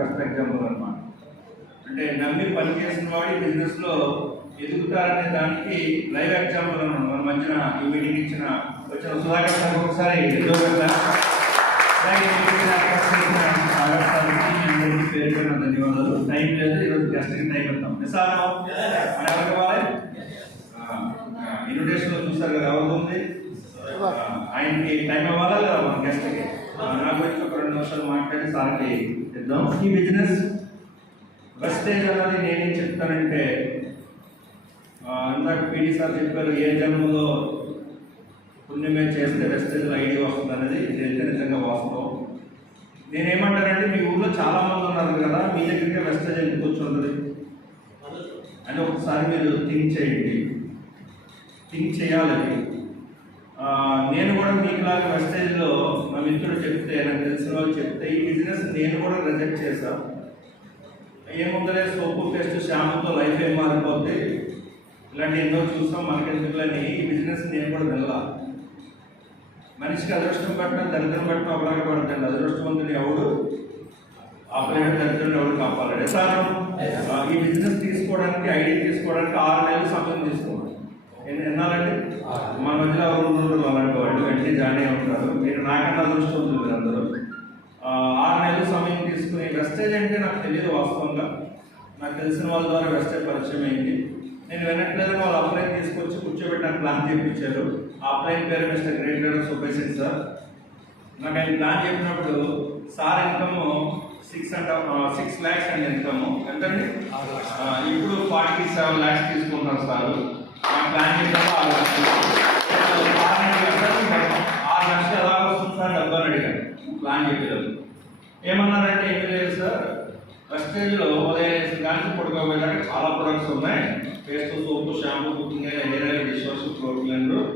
Best example అనమాట. అంటే నమ్మి పనిచేసిన వాడి బిజినెస్లో ఎదుగుతారనే దానికి లైవ్ ఎగ్జాంపుల్ అనమాట. మన మధ్యన ఈ మీటింగ్ వచ్చిన సుధాకర్ సార్ ఒకసారి పేరు ధన్యవాదాలు. టైం లేదు, ఈరోజు గెస్ట్కి టైం ఇద్దాం. నిసారం మన ఎవరికి ఇవ్వాలి? ఇన్విటేషన్లో చూస్తారు కదా, ఎవరికి ఉంది? ఆయనకి టైం ఇవ్వాలా లేదా మన గెస్ట్కి? నా గురించి ఒక 2 నిమిషాలు మాట్లాడి సార్కి ఇద్దాం. ఈ బిజినెస్ వెస్టేజ్ అన్నది నేనేం చెప్తానంటే, ఇందాక పీడి సార్ చెప్పారు, ఏ జన్మలో పుణ్యమే చేస్తే వెస్టేజ్లో ఐడియా వస్తుంది అనేది. ఇదైతే నిజంగా వాస్తవం. నేనేమంటానంటే, మీ ఊళ్ళో చాలా మంది ఉన్నారు కదా, మీ దగ్గరికి వెస్టేజ్ ఎందుకు వచ్చి అని ఒకసారి మీరు థింక్ చేయండి. థింక్ చేయాలని నేను కూడా మీకులాగా వెస్టేజ్లో మా మిత్రుడు చెప్తే, నాకు తెలిసిన వాళ్ళు చెప్తే, ఈ బిజినెస్ నేను కూడా రిజెక్ట్ చేశాను. ఏముందలే సోపు పేస్ట్ షాంపూతో లైఫ్ ఏం మారిపోద్ది, ఇలాంటి ఎన్నో చూస్తాం, మనకెందుకులని ఈ బిజినెస్ నేను కూడా వెళ్ళాలి. మనిషికి అదృష్టం పట్టడం దరిద్రం పట్టడం ఒకలాగా పడుతుంది. అదృష్టవంతుని ఎవడు ఆపలేడు, దరిద్రం ఎవడు కాపాడాడు. సార్ ఈ బిజినెస్ తీసుకోవడానికి, ఐడియా తీసుకోవడానికి 6 నెలలు సమయం తీసుకోవాలి. ఎన్నాలంటే మన మధ్యలో ఎవరు ఉండరు అలాంటి వాళ్ళు, వెంటనే జాయిన్ అయి ఉంటారు. మీరు నాకన్నా అదృష్టవంతులు మీరు అందరూ. 6 నెలలు సమయం తీసుకుని వెస్టేజ్ అంటే నాకు తెలియదు వాస్తవంగా. నాకు తెలిసిన వాళ్ళ ద్వారా వెస్టేజ్ పరిచయం అయింది. నేను వినట్లేదు, వాళ్ళు అప్లైన్ తీసుకొచ్చి కూర్చోబెట్టి నాకు ప్లాన్ చేయించారు. ఆ అప్లైన్ పేరు మిస్టర్ గ్రేట్ లీడర్ సుబ్బేశన్ సార్. నాకు ఆయన ప్లాన్ చెప్పినప్పుడు సార్ ఇన్కమ్ 6 lakhs అండి ఇన్కమ్. ఎంతండి? ఇప్పుడు 47 lakhs తీసుకుంటారు సార్. నా ప్లాన్ చెప్పాము 6 లక్షలు. 6 లక్షలు ఎలా వస్తుంది సార్ డబ్బు అని అడిగాను ప్లాన్ చెప్పేది. ఏమన్నారంటే, ఏమి లేదు సార్, వెస్టేజ్లో ఉదయం కానీ పడుకోబోయేదాకా చాలా ప్రొడక్ట్స్ ఉన్నాయి. Paste, soap, shampoo, cooking oil, hair oil, dish wash, floor cleaner,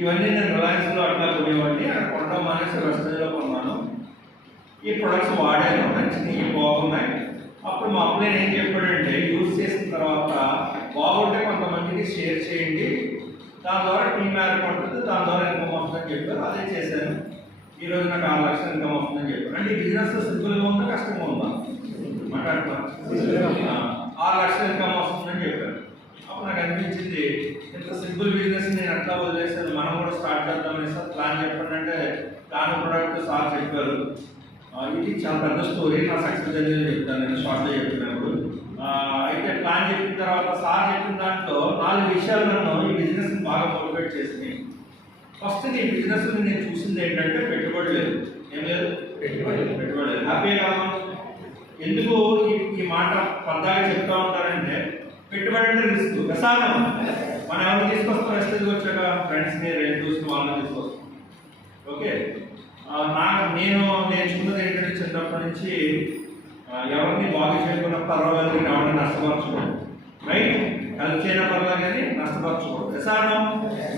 ఇవన్నీ నేను రిలయన్స్లో అట్లా కొనేవాడిని. అక్కడ కొనడం మానేసి వెస్టేజ్లో కొన్నాను. ఈ ప్రొడక్ట్స్ వాడాను, నచ్చినవి బాగున్నాయి. అప్పుడు మా అప్లైన్ ఏం చెప్పాడంటే, యూజ్ చేసిన తర్వాత బాగుంటే కొంతమందికి షేర్ చేయండి, దాని ద్వారా టీమ్ ఏర్పడుతుంది, దాని ద్వారా ఇన్కమ్ వస్తుందని చెప్పారు. అదే చేశాను. ఈరోజు నాకు 6 లక్షల ఇన్కమ్ వస్తుందని చెప్పారు. అంటే ఈ బిజినెస్ సింపుల్గా ఉందా కష్టంగా ఉందా? మాట్లాడుతున్నా 6 లక్షల ఇన్కమ్ వస్తుందని చెప్పారు. అప్పుడు నాకు అనిపించింది, ఇంత సింపుల్ బిజినెస్ నేను ఎట్లా వదిలేసాను, మనం కూడా స్టార్ట్ చేద్దామని సార్ ప్లాన్ చెప్పండి అంటే, దాని ప్రొడక్ట్ సార్ చెప్పారు. ఇది చాలా పెద్ద స్టోరీ, నా సక్సెస్ జరిగిందని చెప్తాను నేను షార్ట్లో చెప్పినప్పుడు. అయితే ప్లాన్ చెప్పిన తర్వాత సార్ చెప్పిన దాంట్లో 4 విషయాలు నన్ను ఈ బిజినెస్ని బాగా మోటివేట్ చేసినాయి. ఫస్ట్ ఈ బిజినెస్ నేను చూసింది ఏంటంటే, పెట్టుబడి లేదు. ఏం లేదు? పెట్టుబడి లేదు. హ్యాపీ కాదు. ఎందుకు ఈ మాట పద్దాగా చెప్తా ఉంటారంటే, పెట్టుబడి అంటే రిస్క్, వ్యసనం. మనం ఎవరు తీసుకొస్తాం? వెస్టేజ్కి వచ్చాక ఫ్రెండ్స్ని, రిలేటివ్స్ని, వాళ్ళని తీసుకొస్తాం. ఓకే, నేను నేర్చుకున్నది ఏంటంటే, చిన్నప్పటి నుంచి ఎవరిని బాగు చేయకుండా పర్వాలేదు, ఎవరిని నష్టపరచకూడదు. రైట్? హెల్ప్ చేయడం పర్వాలేదు కానీ నష్టపరచకూడదు. వ్యసనం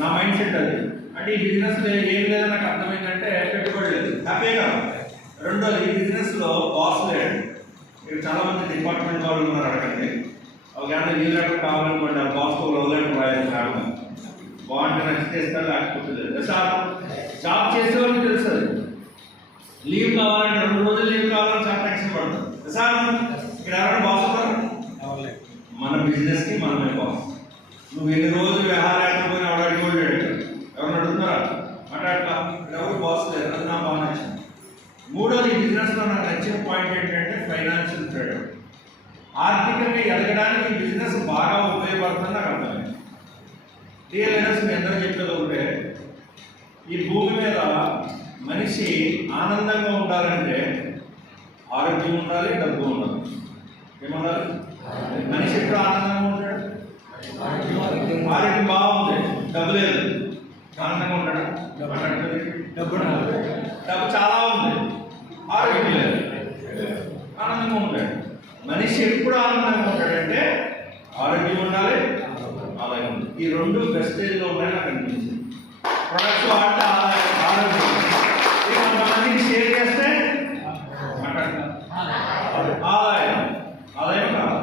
నా మైండ్ సెట్ అది. అంటే ఈ బిజినెస్లో ఏం లేదో నాకు అర్థమైందంటే, పెట్టుబడి లేదు, హ్యాపీగా. రెండోది, ఈ బిజినెస్లో బాస్ లేడు. ఇక్కడ చాలా మంది డిపార్ట్మెంట్ వాళ్ళు ఉన్నారు, అడగండి. ఒకవేళ లీవ్ లెటర్ కావాలనుకోండి, ఆ బాస్తో లవ్ లెటర్ రాయాలి కారణం. బాగుంటే నచ్చితే ఇస్తారు, లేకపోతే లేదు. జాబ్ చేసే వాళ్ళకి తెలుసు, లీవ్ కావాలంటే 2 రోజులు లీవ్ కావాలని చాలా టెన్షన్ పడతారు. ఇక్కడ ఎవరైనా బాస్ ఉన్నారు? మన బిజినెస్కి మనమే బాస్. నువ్వు ఎన్ని రోజులు వ్యవహారాలు పోయినా ఎవరు అడిగోడాడు, ఎవరు అడుగుతున్నారా? అంటే అట్లా ఎవరు బాస్ లేదు. అది నాకు బాగా నచ్చింది. మూడోది, బిజినెస్లో నాకు నచ్చిన పాయింట్ ఏంటంటే ఫైనాన్షియల్ ఫ్రీడమ్. ఆర్థికంగా ఎదగడానికి ఈ బిజినెస్ బాగా ఉపయోగపడుతుందని నాకు అర్థమైంది. రియల్ లీడర్స్ మీ అందరూ చెప్పేది ఒకటే, ఈ భూమి మీద మనిషి ఆనందంగా ఉండాలంటే ఆరోగ్యం ఉండాలి, డబ్బు ఉండాలి. ఏముండాలి? మనిషి ఎప్పుడు ఆనందంగా ఉంటాడు? ఆరోగ్యం బాగుంది, డబ్బు లేదు, ఆనందంగా ఉంటాడు. డబ్బు చాలా ఉంది, ఆరోగ్యం లేదు, ఆనందంగా ఉంటాడు. మనిషి ఎప్పుడు ఆనందంగా ఉంటాడంటే ఆరోగ్యం ఉండాలి, ఆదాయం ఉంది. ఈ 2 వెస్టేజ్లో ఉన్నాయని నాకు అనిపించింది. ప్రొడక్ట్స్ వాడితే ఆరోగ్యం, కొంతమందికి షేర్ చేస్తే ఆదాయం కాదు.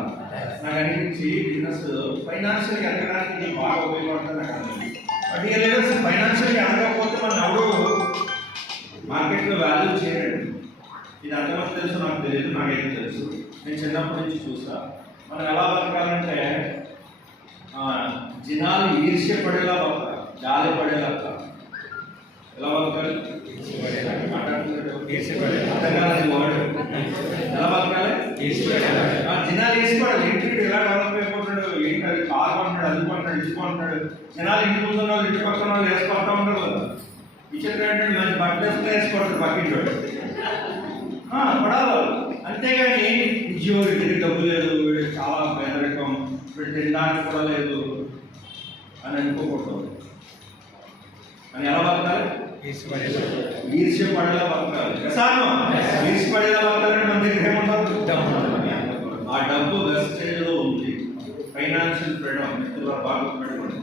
నాకు అనిపించి బిజినెస్ ఫైనాన్షియల్గా ఎదగడానికి ఇది బాగా ఉపయోగపడుతుంది నాకు అనిపించింది. బట్ ఈ లీడర్స్ ఫైనాన్షియల్గా ఎదగకపోతే మన ఎవరు మార్కెట్లో వాల్యూ చేయరండి. ఇది అంతమంది తెలుసు నాకు తెలియదు, నాకైతే తెలుసు. నేను చిన్నప్పటి నుంచి చూసా. మనం ఎలా బతకాలంటే జనాలు ఈర్ష్య పడేలా బతకాలి, జాలి పడేలా కాదు. ఎలా బతకాలి? ఎలా బతకాలి? జనాలు ఈర్ష్యపడాలి. ఇంటి ఎలా డెవలప్ అయిపోతాడు, ఏంటి అది కారు అంటాడు, అది కొంటాడు, ఇది కొంటాడు. జనాలు ఇంటి ముందు వాళ్ళు ఇంటి పక్కన వాళ్ళు వేసుకుంటా ఉంటారు కదా. విచిత్రం ఏంటంటే మంచి బట్టలు వేసుకుని వేసుకోవట్లేదు పక్కింటి పడాలి. అంతేగాని ఉద్యోగికి డబ్బు లేదు, చాలా పేదరికం, ఇప్పుడు తినడానికి కూడా లేదు అని అనుకోకూడదు. అని ఎలా బతకాలి? ఈర్ష్య పడేలా బతకాలి. ఈర్ష్య పడేలా బతకాలంటే మన దగ్గర ఏముంటారు? ఆ డబ్బు వెస్టేజ్లో ఉంది. ఫైనాన్షియల్ ఫ్రీడమ్ బాగా పెట్టుకోండి.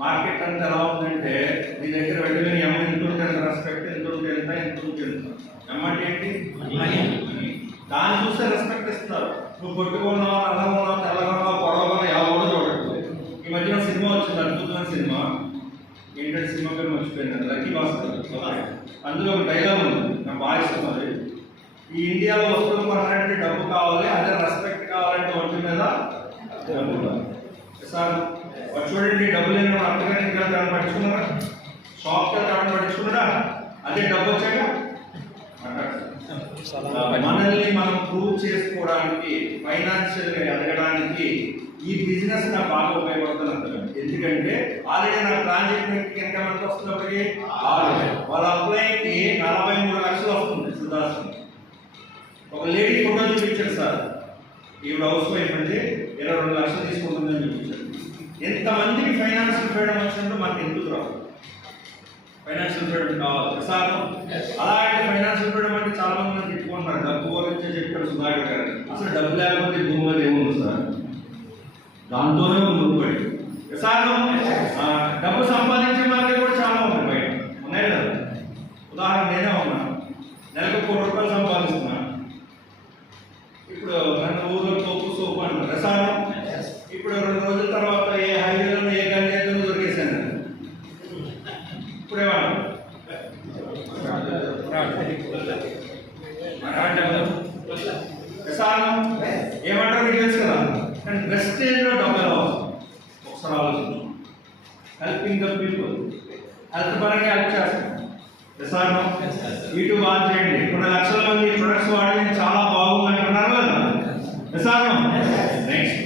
మార్కెట్ అంతా ఎలా ఉందంటే నీ దగ్గర వెంటనే ఎమ్మ ఇంట్లో రెస్పెక్ట్, ఇంట్లో ఎంత ఇంట్లో ఎమ్మంటే ఏంటి? దాన్ని చూస్తే రెస్పెక్ట్ ఇస్తారు. నువ్వు కొట్టుకున్నావా, అల్లం ఉన్నావు, తెల్లగా పొడవగా ఎవరో చూడట్లేదు. ఈ మధ్యన సినిమా వచ్చింది, అద్భుతమైన సినిమా. ఏంటంటే సినిమా పేరు మర్చిపోయింది, లక్కీ భాస్కర్. అందులో ఒక డైలాగ్ ఉంది, నాకు బాగా ఇష్టం. అది ఈ ఇండియాలో వస్తువులు కొనాలంటే డబ్బు కావాలి, అదే రెస్పెక్ట్ కావాలంటే ఒంటి మీద సార్ చూడండి. డబ్బు లేని అర్థగానికి వెళ్తాను పట్టించుకున్నారా, షాప్కి వెళ్తామని పట్టించుకున్నారా, అదే డబ్బు వచ్చాక మనల్ని మనం ప్రూవ్ చేసుకోవడానికి, ఫైనాన్షియల్గా ఎదగడానికి ఈ బిజినెస్ నాకు బాగా ఉపయోగపడుతుంది అంటారు. ఎందుకంటే ఆల్రెడీ నాకు ప్లాన్ చెప్పినట్టు ఇన్కమ్ ఎంత వస్తున్నప్పటికీ వాళ్ళ అప్లైకి 43 లక్షలు వస్తుంది. సుధార్శన్ ఒక లేడీ ఫోటో చూపించాడు సార్, ఈవిడ హౌస్ వైఫ్ అంటే 22 లక్షలు తీసుకుంటుందని చూపించాడు. ఎంతమందికి ఫైనాన్షియల్ ఫ్రీడమ్ వచ్చినట్టు మనకి ఎందుకు రావు? ఫైనాన్షియల్ ఫ్రీడమ్ కావాలి సార్. అలాగే ఫైనాన్షియల్ ఫ్రీడమ్ అంటే చాలా మంది మనం చెప్పుకుంటున్నారు, డబ్బు గురించి చెప్పాడు సుధాకర్ గారు. అసలు డబ్బు లేకపోతే భూమి ఏముంది సార్? దాంతోనే ఉంది సార్. డబ్బు సంపాదించే మార్గం కూడా చాలా ఉంది బయట, ఉన్నాయి కదా. ఉదాహరణ నేనే ఉన్నా, నెలకు 1 కోటి రూపాయలు సంపాదిస్తున్నా. ఇప్పుడు నన్ను ఊళ్ళో తోపు సోపు అంటారు సార్. ఇప్పుడు 2 రోజుల తర్వాత ఏ హైవేలో ఏ గంజాయిలో దొరికేసాను. ఇప్పుడేమన్నా సార్ ఏమంటారు మీకు తెలుసు కదా. కానీ వెస్టేజ్లో డబ్బు ఎలా వస్తుంది ఒకసారి ఆలోచించు. హెల్పింగ్ ద పీపుల్, హెల్త్ పరంగా హెల్ప్ చేస్తాం సార్. యూట్యూబ్ ఆన్ చేయండి, 2 లక్షల మంది ప్రొడక్ట్స్ వాడి చాలా బాగుంది అంటున్నారు కదా సార్. నెక్స్ట్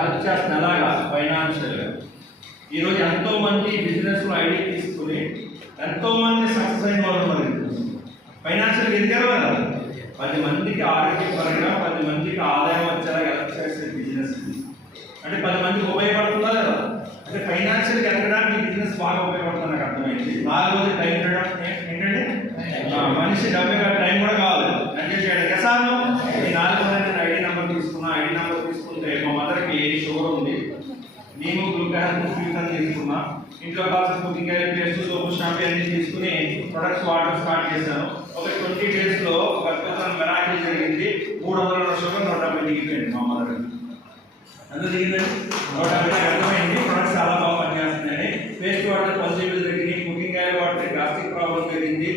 హెల్ప్ చేస్తాను ఎలాగా? ఫైనాన్షియల్గా. ఈరోజు ఎంతో మంది బిజినెస్లో ఐడియా తీసుకుని ఎంతో మంది సక్సెస్ అయిన వాళ్ళు మరి ఫైనాన్షియల్గా ఎదిగారు కదా. 10 మందికి ఆరోగ్యపరంగా 10 మందికి ఆదాయం వచ్చేలా హెల్ప్ చేసే బిజినెస్ అంటే 10 మందికి ఉపయోగపడుతుందా లేదా? అంటే ఫైనాన్షియల్గా ఎదగడానికి ఈ బిజినెస్ బాగా ఉపయోగపడుతుంది నాకు అర్థమైంది. 4 రోజులు టైం చేయడం ఏంటంటే మనిషి 70 టైం కూడా కావాలి అంటే చేయడం. ఎసాను ఈ 4 రోజులు ఐడి నెంబర్ తీసుకున్నా. ఐడి నెంబర్ తీసుకుంటే మా మదర్కి షుగర్ ఉంది, నేను గ్లూకాన్ తీసుకున్నా. ఇంట్లో కావాల్సిన cooking oil, paste, soap, shampoo అన్ని తీసుకుని ప్రొడక్ట్స్ వాడడం స్టార్ట్ చేశాను. ఒక 20 డేస్లో ఒక అద్భుతమైన మెరాకిల్ జరిగింది. 300 షుగర్ 150 దిగిపోయింది మా మదర్. అందులో దిగిందండి 150 అర్థమైంది. ప్రొడక్ట్స్ చాలా బాగా పనిచేస్తుందండి. పేస్ట్ వాటర్ పాజిటివ్ తగ్గింది, cooking oil water gastric problem తగ్గింది,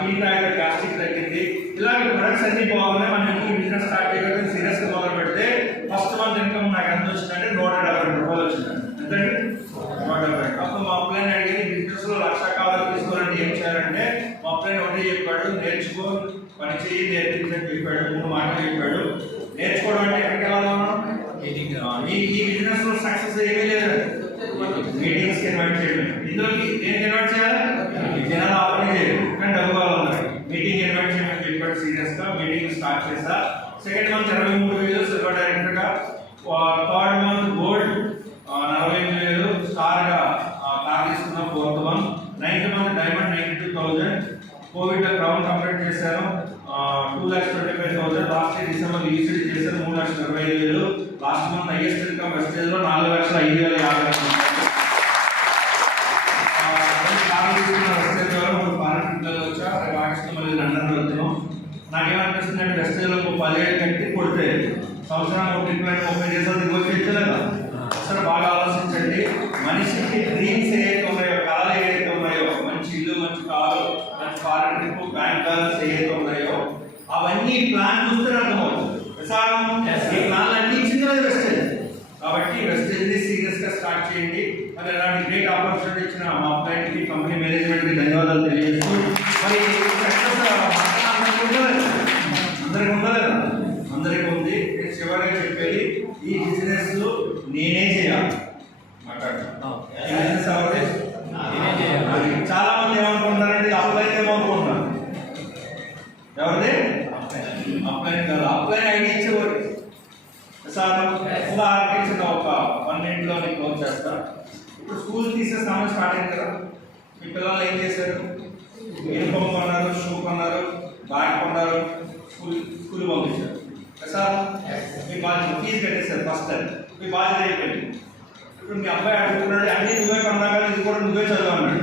టీ తాగిన గ్యాస్ట్రిక్ తగ్గింది. ఇలాగే ప్రొడక్ట్స్ అన్ని బాగున్నాయి. మనం ఎందుకు బిజినెస్ స్టార్ట్ చేయగలిగితే సీరియస్గా మొదలు పెడితే ఫస్ట్ మంత్ ఇన్కమ్ నాకు ఎంత వచ్చిందంటే 170 రూపాయలు వచ్చిందండి. ఎంతండి? 170. అప్పుడు మా అప్లైన్ అడిగింది బిజినెస్లో 1,00,000 కావాలి తీసుకోవాలంటే ఏం చేయాలంటే మా అప్లైన్ ఒకటే చెప్పాడు, నేర్చుకో, పని చేయి, నేర్పించని చెప్పాడు. 3 మాటలు చెప్పాడు. నేర్చుకోవడం అంటే ఎక్కడికి వెళ్ళాలి మనం? ఈ బిజినెస్లో సక్సెస్ ఏమీ లేదు. మీటింగ్స్కి ఇన్వైట్ చేయడం, ఇందులోకి దేనికి ఇన్వైట్ చేయాలి? జనాలు ఆపరేట్ చేయరు కానీ డబ్బు కావాలి. మీటింగ్ ఇన్వైట్ చేయమని చెప్పాడు. సీరియస్గా మీటింగ్ స్టార్ట్ చేస్తా. సెకండ్ మంత్ 23,000 సిల్వర్ డైరెక్టర్గా, 3rd మంత్ గోల్డ్ 48,000 స్టార్గా కార్ తీసుకున్న 4th month, 9th month diamond 92,000. కోవిడ్లో క్రౌన్ కంప్లీట్ చేశాను 2,25,000. లాస్ట్ ఇయర్ డిసెంబర్ ఈసీడీ చేశాను 3,25,000. లాస్ట్ మంత్ హైయెస్ట్ ఇన్కమ్ వెస్టేజ్లో 4,05,50. నాకేమనిపిస్తుంది అంటే వెస్టేజ్లో 10 ఏళ్ళు కట్టి కొడితే సంవత్సరం 30 చేసారు దిగొచ్చేయలేదా? అసలు బాగా ఆలోచించండి. మనిషికి డ్రీమ్స్ ఏదైతే ఉన్నాయో, కళలు ఏదైతే ఉన్నాయో, మంచి ఇల్లు, మంచి కారు, మంచి ఫారెన్ ట్రిప్, బ్యాంక్ బ్యాలెన్స్ ఏదైతే ఉన్నాయో అవన్నీ ప్లాన్ చూస్తే అర్థమవుతుంది. ప్రసారం ఈ ప్లాన్ అన్ని ఇచ్చింది వెస్టేజ్. కాబట్టి వెస్టేజ్ ని సీరియస్ గా స్టార్ట్ చేయండి. మరి అలాంటి గ్రేట్ ఆపర్చునిటీ ఇచ్చిన మా క్లయింట్ కి, కంపెనీ మేనేజ్మెంట్ కి ధన్యవాదాలు తెలియజేస్తూ, మరి అందరికీ ఉంది. నేను చివరిగా చెప్పేది, ఈ బిజినెస్ నేనే చేయాలి. చాలా మంది ఏమనుకుంటారంటే అప్లైన్ ఏమనుకుంటున్నారు, ఎవరిది అప్లైన్ కాదు, అప్లైన్ ఐడి ఇచ్చేవాడు సార్. ఉదాహరణకి చిన్న ఒక 1 minute లో క్లోజ్ చేస్తా. ఇప్పుడు స్కూల్ తీసే సమయం స్టార్ట్ అయింది కదా, మీ పిల్లలు ఏం చేశారు? యూనిఫామ్ కొన్నారు, షూ కొన్నారు, బ్యాగ్ కొన్నారు, స్కూల్ పంపించారు సార్. మీ బాధ్యత ఫీజు కట్టేశారు ఫస్ట్ టైం, మీ బాధ్యత అయిపోయింది. ఇప్పుడు మీ అబ్బాయి అడుగుతున్నాడు, అన్నీ నువ్వే కొన్నా కానీ ఇది కూడా నువ్వే చదువు అన్నాడు.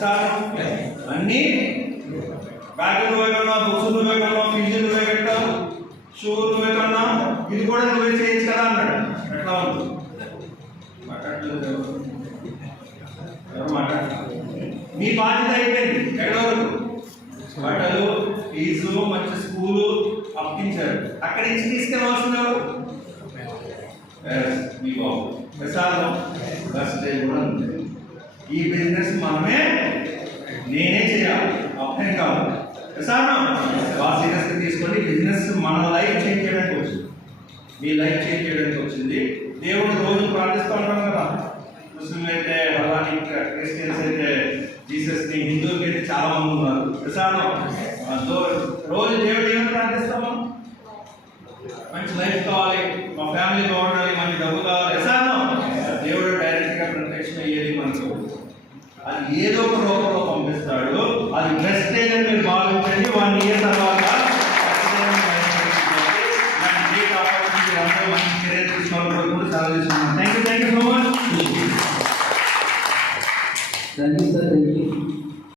సార్ అన్నీ బ్యాగ్ నువ్వే కొన్నావు, బుక్స్ నువ్వే కొన్నావు, ఫీజు నువ్వే కట్టావు, షూ నువ్వే కొన్నావు, ఇది కూడా నువ్వే చేయొచ్చు కదా అన్నాడు. ఎట్లా ఉంది? మాట్లాడలేదు ఎవరు మాట్లాడతారు? మీ బాధ్యత అయిపోయింది. ఎక్కడి వరకు? బట్టలు, ఫీజు, మంచి స్కూలు అప్పించారు. అక్కడి నుంచి తీసుకెళ్ళవలసింది ఎవరు? మీ బాబు. ప్రసాదం వెస్టేజ్ కూడా ఉంది. ఈ బిజినెస్ మనమే, నేనే చేయాలి, అర్థం కావాలి. ప్రసాదం బాగా సీరియస్గా తీసుకోండి. బిజినెస్ మన లైఫ్ చేంజ్ చేయడానికి వచ్చింది, మీ లైఫ్ చేంజ్ చేయడానికి వచ్చింది. దేవుడు రోజు ప్రార్థిస్తూ ఉంటాం కదా. ముస్లింలు అయితే అల్లాని, క్రిస్టియన్స్ అయితే జీసస్ని, హిందువులకి అయితే చాలా మంది ఉన్నారు. ప్రసాదం రోజు దేవుడు ఏమైనా ప్రార్థిస్తామా? మంచి లైఫ్ కావాలి, మా ఫ్యామిలీ బాగుండాలి, మంచి డబ్బు కావాలి. ప్రసాదం దేవుడు డైరెక్ట్గా ప్రత్యక్షం అయ్యేది మనకు. అది ఏదో ఒక రూపంలో పంపిస్తాడు. అది వెస్టేజ్ అని మీరు భావించండి. 1 year తర్వాత మంచి కెరీర్ తీసుకోవాలని కూడా చాలా తీసుకున్నాను. Thank you so much.